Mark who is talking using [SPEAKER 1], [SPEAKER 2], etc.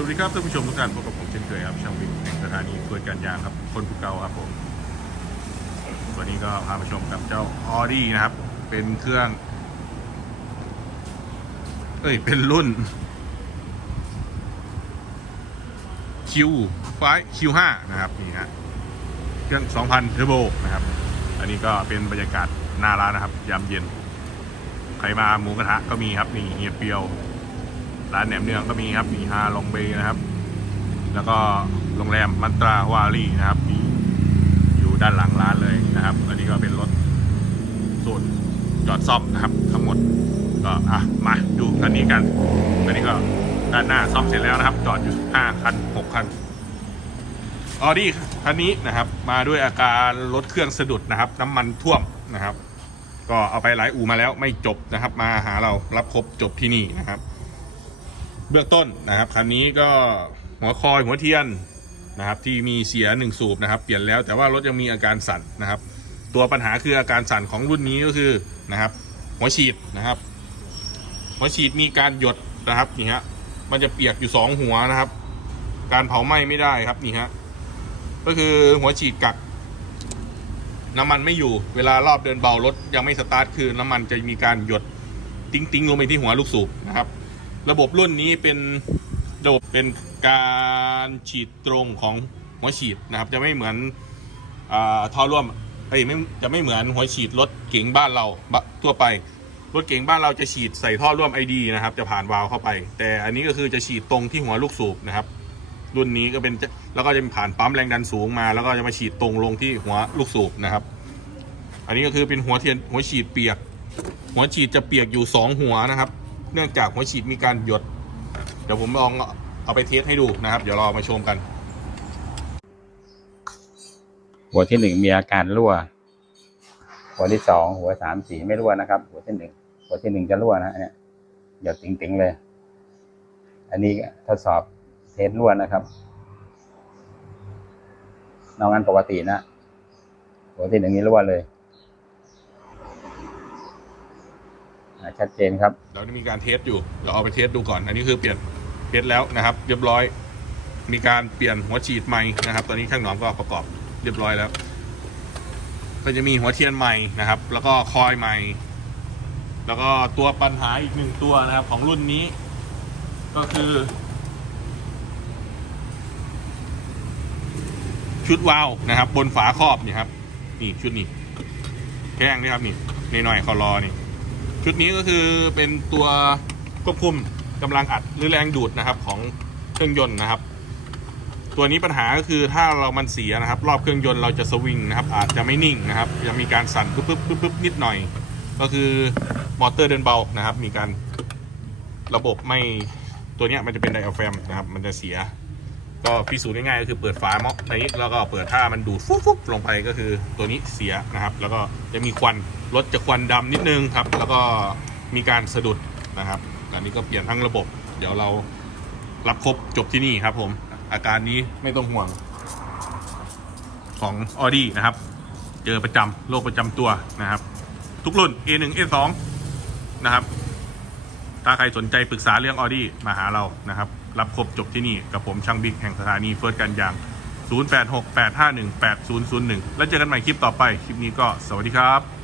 [SPEAKER 1] สวัสดีครับท่านผู้ชมทุกท่านพบกับผมเช่นเคยครับช่างวิกแห่งสถานีเปิดการยางครับ คนผู้เก่าครับผมวันนี้ก็พามาชมกับเจ้าออดี้นะครับ เป็นเครื่อง เอ้ย เป็นรุ่น Q ไฟ Q5 นะครับ นี่ฮะเครื่อง 2,000 เทอร์โบนะครับ อันนี้ก็เป็นบรรยากาศหน้าร้านนะครับ ยามเย็น ใครมาหมูกระทะก็มีครับ นี่เฮียเปียว ร้านแหนมเนืองก็มีครับมีฮาลองเบย์นะครับ แล้วก็โรงแรมมันตราวารีนะครับมีอยู่ด้านหลังร้านเลยนะครับ อันนี้ก็เป็นรถสูตรจอดซ่อมนะครับ ทั้งหมดก็อะมาดูคันนี้กันอันนี้ก็ด้านหน้าซ่อมเสร็จแล้วนะครับ จอดอยู่5คัน6คันออดี้คันนี้นะครับ มาด้วยอาการรถเครื่องสะดุดนะครับ น้ำมันท่วมนะครับ ก็เอาไปหลายอู่มาแล้วไม่จบนะครับ มาหาเรารับครบจบที่นี่นะครับ เบื้องต้นนะครับคันนี้ก็หัวคอยหัวเทียนนะครับที่มีเสียหนึ่งสูบนะครับ เปลี่ยนแล้วแต่ว่ารถยังมีอาการสั่นนะครับ ตัวปัญหาคืออาการสั่นของรุ่นนี้ก็คือนะครับ หัวฉีดนะครับ หัวฉีดมีการหยดนะครับนี่ฮะมันจะเปียกอยู่สองหัวนะครับ การเผาไหม้ไม่ได้ครับนี่ฮะก็คือหัวฉีดกักน้ำมันไม่อยู่เวลารอบเดินเบารถยังไม่สตาร์ทคือน้ำมันจะมีการหยด ติ้งติ้งๆลงไปที่หัวลูกสูบนะครับ ระบบรุ่นนี้เป็นระบบเป็นการฉีดตรงของหัวฉีดนะครับ จะไม่เหมือนอท่อร่วมเอ้ยไม่จะไม่เหมือนหัวฉีดรถเก๋งบ้านเราทั่วไปรถเก๋งบ้านเราจะฉีดใส่ท่อร่วมไอดีนะครับ จะผ่านวาล์วเข้าไป แต่อันนี้ก็คือจะฉีดตรงที่หัวลูกสูบนะครับ รุ่นนี้ก็เป็นแล้วก็จะผ่านปั๊มแรงดันสูงมา แล้วก็จะมาฉีดตรงลงที่หัวลูกสูบนะครับ อันนี้ก็คือเป็นหัวเทียนหัวฉีดเปียก หัวฉีดจะเปียกอยู่สองหัวนะครับ เนื่องจากหัวฉีดมีการหยด เดี๋ยวผมลองเอาไปเทสให้ดูนะครับ เดี๋ยวเรามาชมกัน
[SPEAKER 2] หัวที่หนึ่งมีอาการรั่ว หัวที่สองหัวสามสี่ไม่รั่วนะครับ หัวที่หนึ่งหัวที่หนึ่งจะรั่วนะเนี่ยหยดติ๋งๆเลย อันนี้ทดสอบเทสรั่วนะครับนอกนั้นปกตินะหัวที่หนึ่งนี้รั่วเลย อ่าชัดเจนครับ
[SPEAKER 1] เราจะมีการเทสอยู่เราเอาไปเทสดูก่อน อันนี้คือเปลี่ยนเทสแล้วนะครับ เรียบร้อย มีการเปลี่ยนหัวฉีดใหม่นะครับ ตอนนี้ช่างหนอมก็ประกอบเรียบร้อยแล้ว ก็จะมีหัวเทียนใหม่นะครับ แล้วก็คอยใหม่ แล้วก็ตัวปัญหาอีกหนึ่งตัวนะครับ ของรุ่นนี้ ก็คือ ชุดวาล์วนะครับ บนฝาครอบนี่ครับ นี่ชุดนี้แกล้งนี่ครับนี่ในหน่อยๆคอรอนี่ ชุดนี้ก็คือเป็นตัวควบคุมกำลังอัดหรือแรงดูดนะครับของเครื่องยนต์นะครับ ตัวนี้ปัญหาก็คือถ้าเรามันเสียนะครับ รอบเครื่องยนต์เราจะสวิงนะครับ อาจจะไม่นิ่งนะครับจะมีการสั่นปึ๊บปึ๊บปึ๊บปึ๊บนิดหน่อย ก็คือมอเตอร์เดินเบานะครับ มีการระบบไม่ตัวนี้มันจะเป็นไดอะแฟมนะครับ มันจะเสีย ก็พิสูจน์ง่ายๆก็คือเปิดฝาม็อกนี้แล้วก็เปิดถ้ามันดูดฟุ๊บฟุลงไปก็คือตัวนี้เสียนะครับ แล้วก็จะมีควันรถจะควันดำนิดนึงครับ แล้วก็มีการสะดุดนะครับอันนี้ก็เปลี่ยนทั้งระบบ เดี๋ยวเรารับครบจบที่นี่ครับ ผม อาการนี้ไม่ต้องห่วง ของ Audi นะครับ เจอประจำโรคประจำตัวนะครับ ทุกรุ่น A1 A2 นะครับ ถ้าใครสนใจปรึกษาเรื่องออดี้มาหาเรานะครับ รับครบจบที่นี่ กับผมช่างบิ๊กแห่งสถานีเฟิร์สกันยาง 0868518001 แล้วเจอกันใหม่คลิปต่อไป คลิปนี้ก็สวัสดีครับ